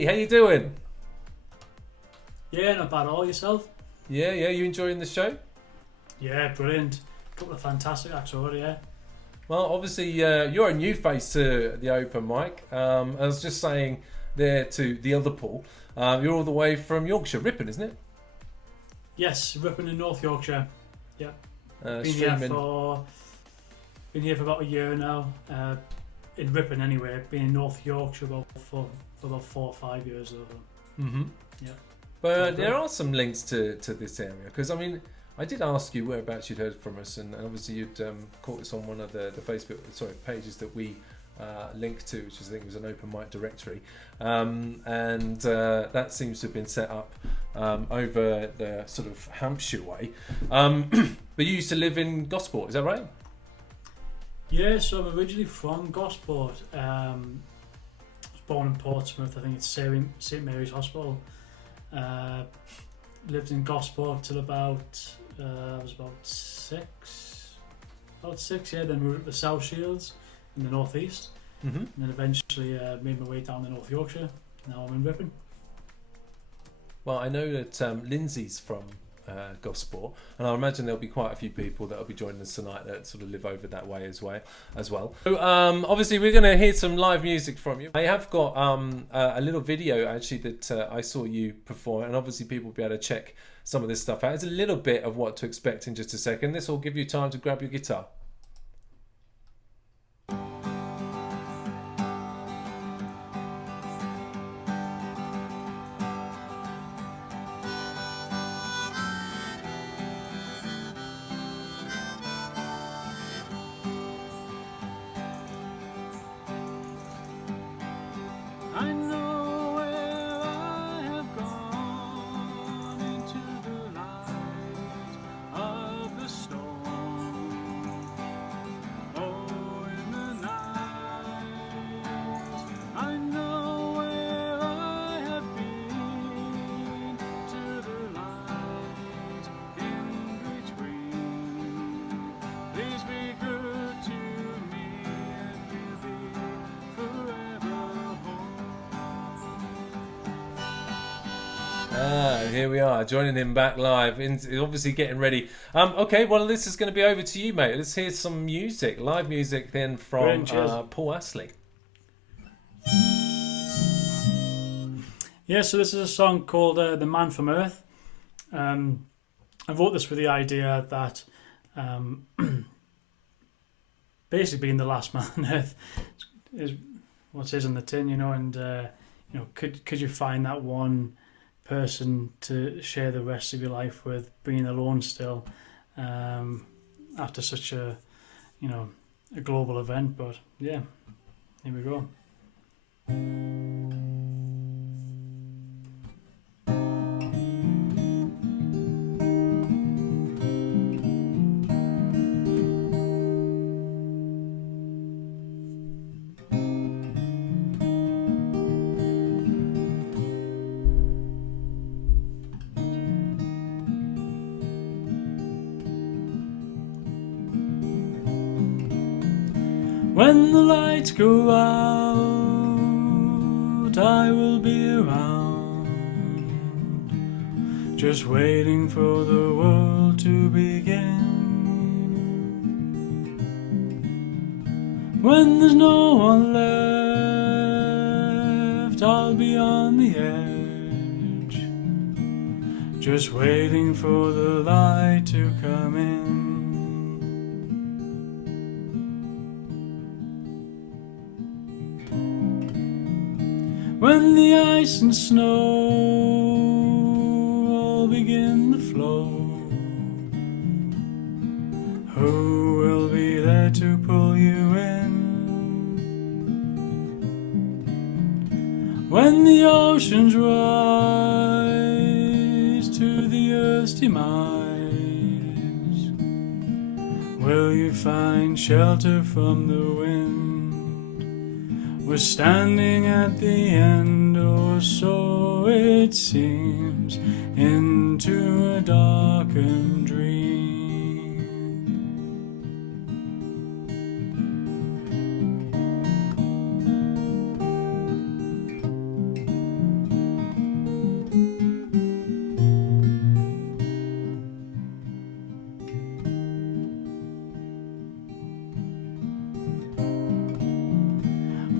Hey, how you doing? Yeah, not bad at all. Yourself? Yeah, you enjoying the show? Yeah, brilliant. Couple of fantastic acts over, yeah. Well, obviously, you're a new face to the open mic. I was just saying there to the other Paul, you're all the way from Yorkshire, Ripon, isn't it? Yes, Ripon in North Yorkshire. Yeah, been Streaming. been here for about a year now. In Ripon anyway. Been in North Yorkshire for about 4 or 5 years though. Mm-hmm. Yeah. But there are some links to this area because I mean, I did ask you whereabouts you'd heard from us, and obviously you'd caught us on one of the Facebook pages that we linked to, which I think was an open mic directory, and that seems to have been set up over the sort of Hampshire way. But you used to live in Gosport, is that right? Yeah, so I'm originally from Gosport. I was born in Portsmouth. I think it's St Mary's Hospital. Lived in Gosport till about I was about six. Yeah. Then moved up to South Shields in the northeast, and then eventually made my way down to North Yorkshire. Now I'm in Ripon. Well, I know that Lindsay's from Gosport, and I imagine there'll be quite a few people that'll be joining us tonight that sort of live over that way as well. So, obviously, we're going to hear some live music from you. I have got a little video actually that I saw you perform, and obviously people will be able to check some of this stuff out. It's a little bit of what to expect in just a second. This will give you time to grab your guitar. I know where I have gone into the light of the storm. Oh, in the night, I know where I have been to the light in between. Please be good to me and you'll be forever home. Here we are, joining him back live. Obviously getting ready. Okay, well, this is going to be over to you, mate. Let's hear some music, live music, then from Paul Astley. Yeah, so this is a song called "The Man from Earth." I wrote this with the idea that basically being the last man on Earth is what says on the tin, you know, and could you find that one person to share the rest of your life with, being alone still after such a global event? But yeah, here we go. When the lights go out, I will be around, just waiting for the world to begin. When there's no one left, I'll be on the edge, just waiting for the light to come in. When the ice and snow all begin to flow, who will be there to pull you in? When the oceans rise to the earth's demise, will you find shelter from the wind? We're standing at the end, or so it seems, into a darkened dream.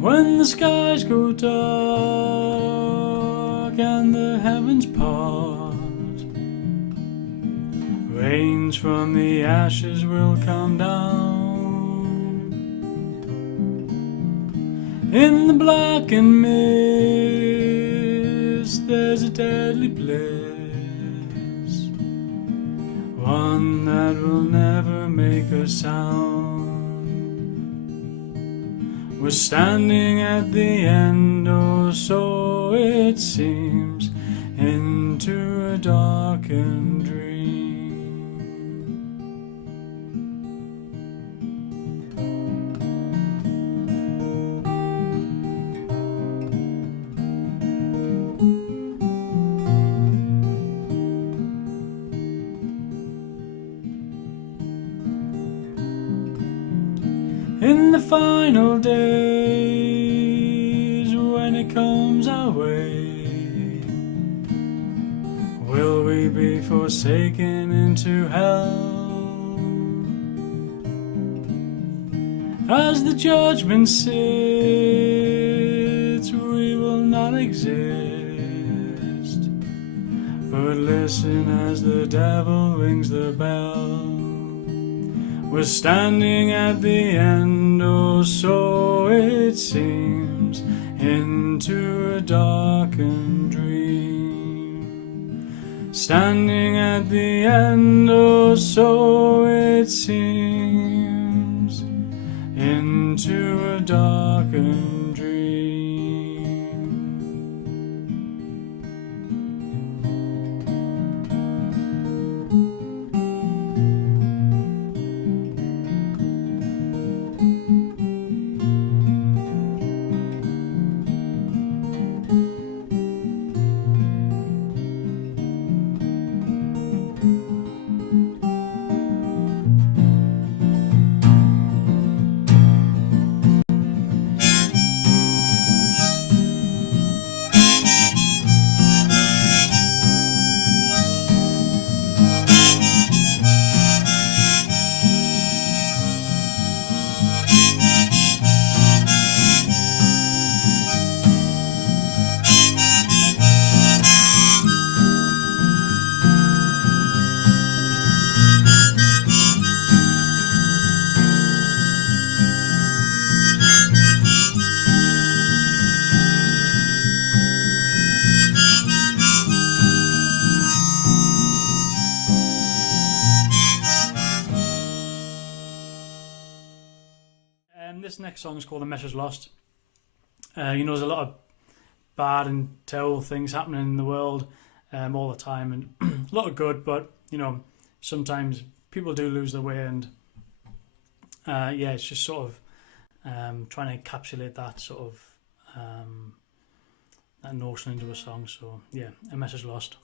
When the skies go dark and the heavens part, rains from the ashes will come down. In the blackened mist there's a deadly bliss, one that will never make a sound. We're standing at the end, or so it seems, into a darkened dream. In the final days, when it comes our way, will we be forsaken into hell? As the judgment sits, we will not exist, but listen as the devil rings the bell. We're standing at the end, or so it seems, into a darkened dream. Standing at the end, or so it seems, into a darkened dream. This next song is called "The Message Lost." There's a lot of bad and terrible things happening in the world all the time, and a lot of good, but sometimes people do lose their way, and it's just sort of trying to encapsulate that sort of that notion into a song. So yeah, "A Message Lost."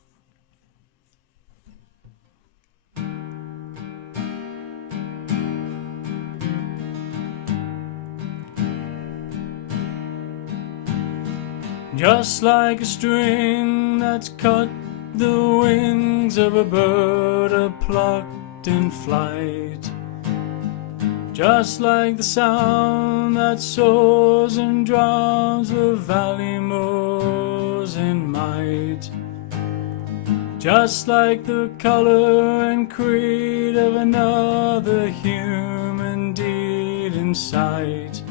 Just like a string that's cut, the wings of a bird are plucked in flight. Just like the sound that soars and drowns the valley moors in might. Just like the color and creed of another human deed in sight.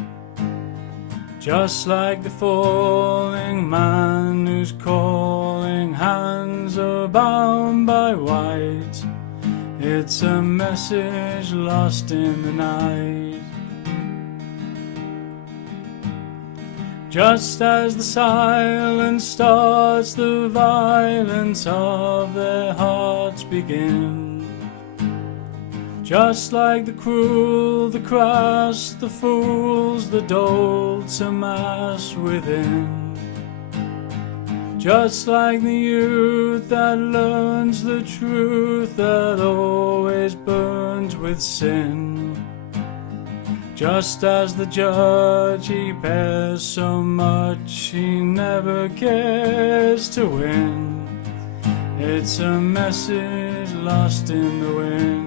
Just like the falling man whose calling hands are bound by white. It's a message lost in the night. Just as the silence starts, the violence of their hearts begin. Just like the cruel, the crass, the fools, the dolts amass within. Just like the youth that learns the truth that always burns with sin. Just as the judge, he bears so much he never cares to win. It's a message lost in the wind.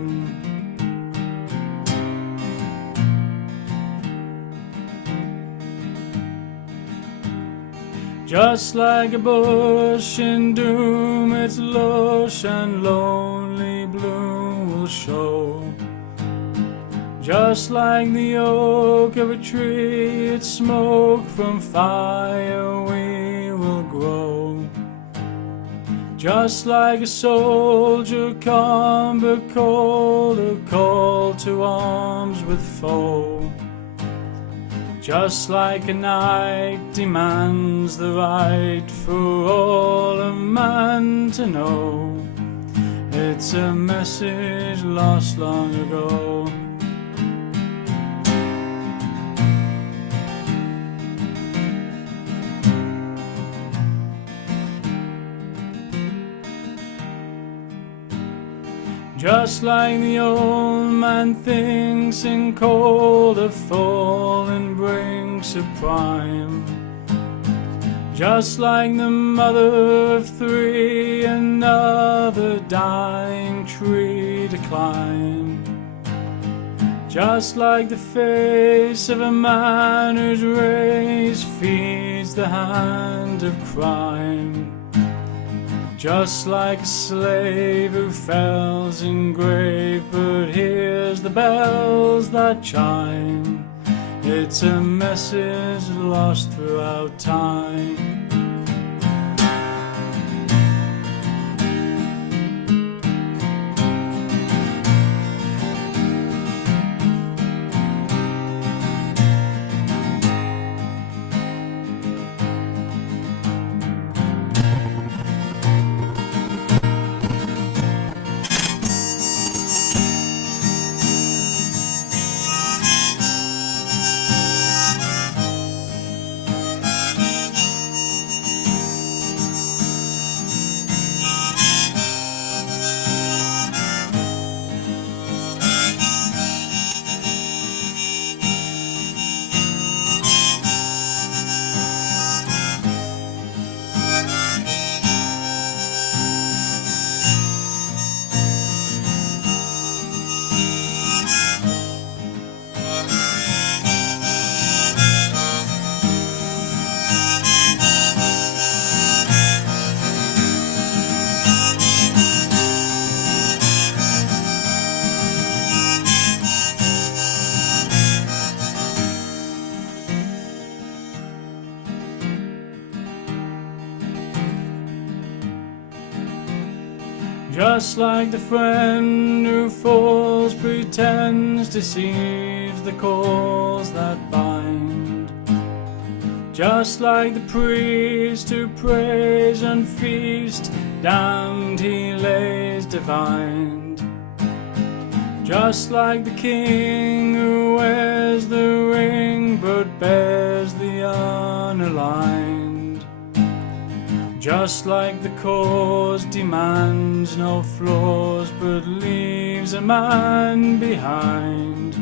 Just like a bush in doom, its lush and lonely bloom will show. Just like the oak of a tree, its smoke from fire we will grow. Just like a soldier come but cold, a call to arms with foe. Just like a night demands the right for all a man to know. It's a message lost long ago. Just like the old man thinks in cold of fallen brinks of prime. Just like the mother of three, another dying tree to climb. Just like the face of a man whose race feeds the hand of crime. Just like a slave who fells in grave but hears the bells that chime. It's a message lost throughout time. Just like the friend who falls, pretends, deceives the cause that bind. Just like the priest who prays and feasts, damned he lays divined. Just like the king who wears the ring but bears the unaligned. Just like the cause demands no flaws but leaves a man behind.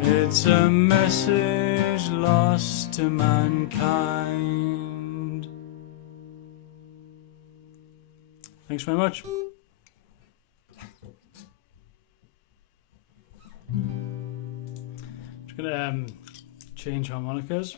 It's a message lost to mankind. Thanks very much. Just gonna change harmonicas.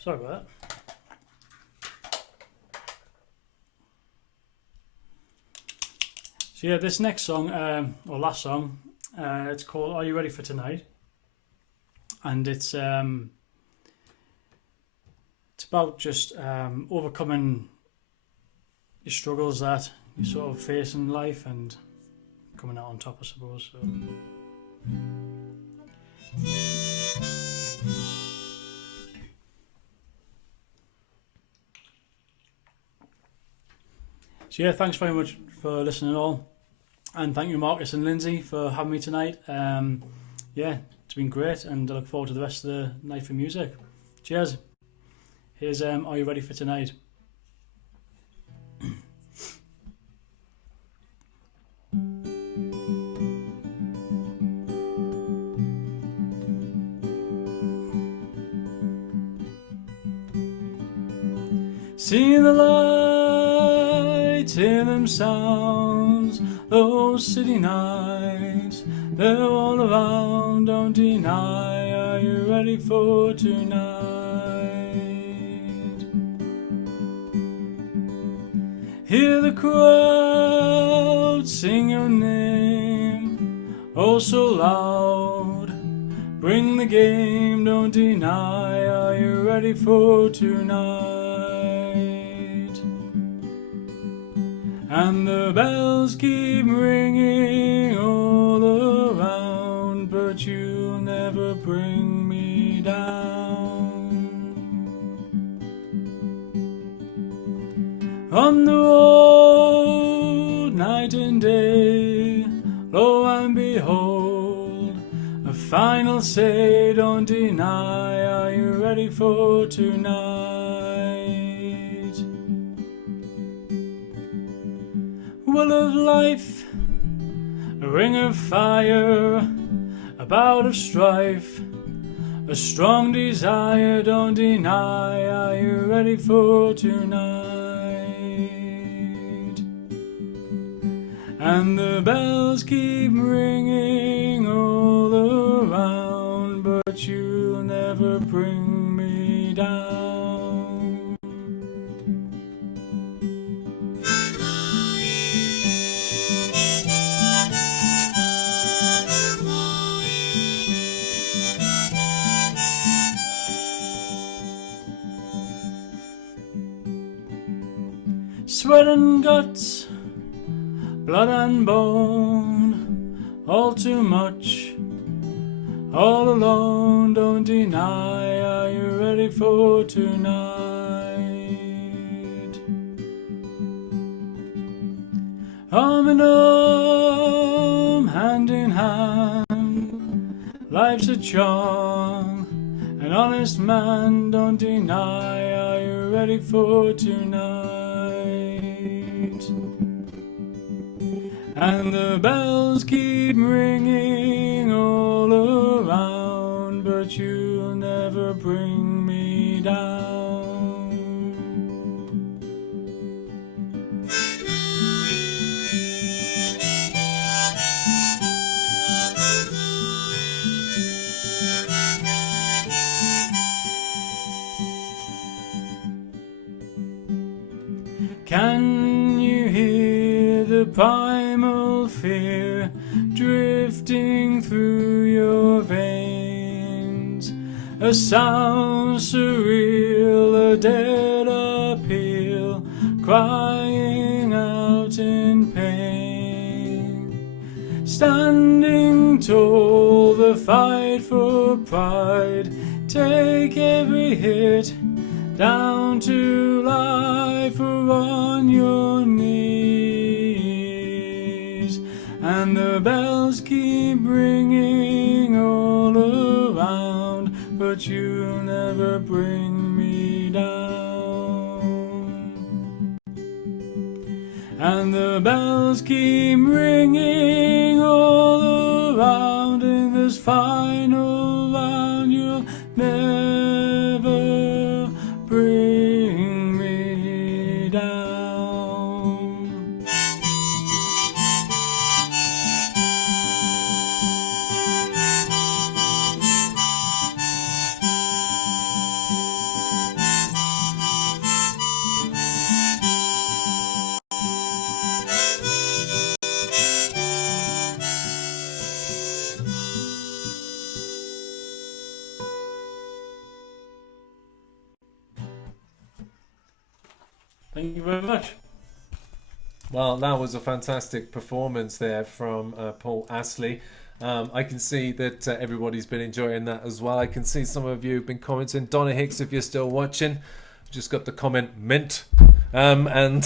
Sorry about that. So yeah, this next song, or last song, it's called "Are You Ready for Tonight?" and it's about just overcoming your struggles that you sort of face in life and coming out on top, I suppose. So yeah, thanks very much for listening all, and thank you Marcus and Lindsay for having me tonight. Yeah, it's been great, and I look forward to the rest of the night for music. Cheers. Here's Are You Ready for Tonight? See the light, hear them sounds, those city nights, they're all around, don't deny, are you ready for tonight? Hear the crowd sing your name, oh so loud, bring the game, don't deny, are you ready for tonight? And the bells keep ringing all around, but you'll never bring me down. On the road, night and day, lo and behold, a final say, don't deny, are you ready for tonight? Will of life, a ring of fire, a bout of strife, a strong desire, don't deny, are you ready for tonight? And the bells keep ringing all around, but you'll never bring me down. Sweat and guts, blood and bone, all too much, all alone, don't deny, are you ready for tonight? Arm in arm, hand in hand, life's a charm, an honest man, don't deny, are you ready for tonight? And the bells keep ringing all around, but you'll never bring me down. Can you hear the primal fear drifting through your veins? A sound surreal, a dead appeal, crying out in pain. Standing tall, the fight for pride, take every hit, down to life or on your knees. And the bells keep ringing all around, but you'll never bring me down. And the bells keep ringing all around, in this final round you'll never bring me down. Thank you very much. Well, that was a fantastic performance there from Paul Astley. I can see that everybody's been enjoying that as well. I can see some of you have been commenting. Donna Hicks, if you're still watching, just got the comment mint And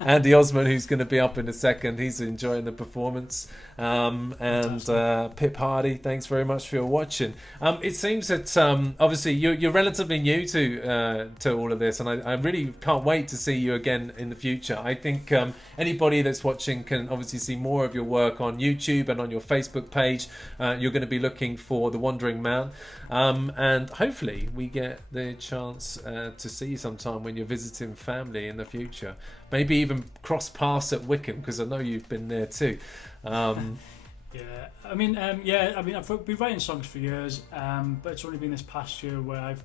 Andy Osman, who's going to be up in a second, he's enjoying the performance. And Pip Hardy, thanks very much for your watching. It seems that obviously you're relatively new to all of this, and I really can't wait to see you again in the future. I think anybody that's watching can obviously see more of your work on YouTube and on your Facebook page. You're going to be looking for The Wandering Man, and hopefully we get the chance to see you sometime when you're visiting family in the future. Maybe even cross paths at Wickham, because I know you've been there too. Yeah, I mean, I've been writing songs for years, but it's only been this past year where I've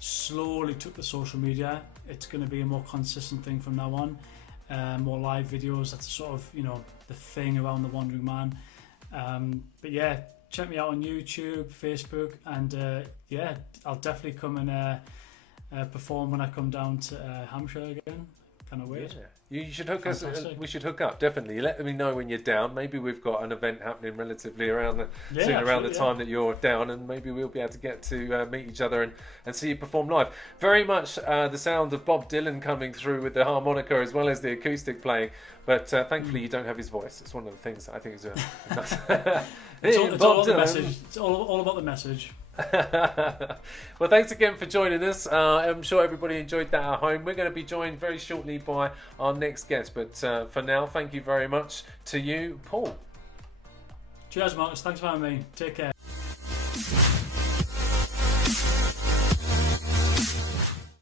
slowly took the social media. It's going to be a more consistent thing from now on. More live videos. That's sort of, you know, the thing around The Wandering Man. But yeah, check me out on YouTube, Facebook, and yeah, I'll definitely come and perform when I come down to Hampshire again. Cannot wait. Yeah. You should hook us. We should hook up, definitely. Let me know when you're down. Maybe we've got an event happening relatively around the time that you're down, and maybe we'll be able to get to meet each other and see you perform live. Very much the sound of Bob Dylan coming through with the harmonica as well as the acoustic playing. But thankfully, you don't have his voice. It's one of the things that I think is it's all about the message. It's all about the message. Well, thanks again for joining us. I'm sure everybody enjoyed that at home. We're going to be joined very shortly by our next guest, but for now, thank you very much to you, Paul. Cheers, Marcus. Thanks for having me. Take care.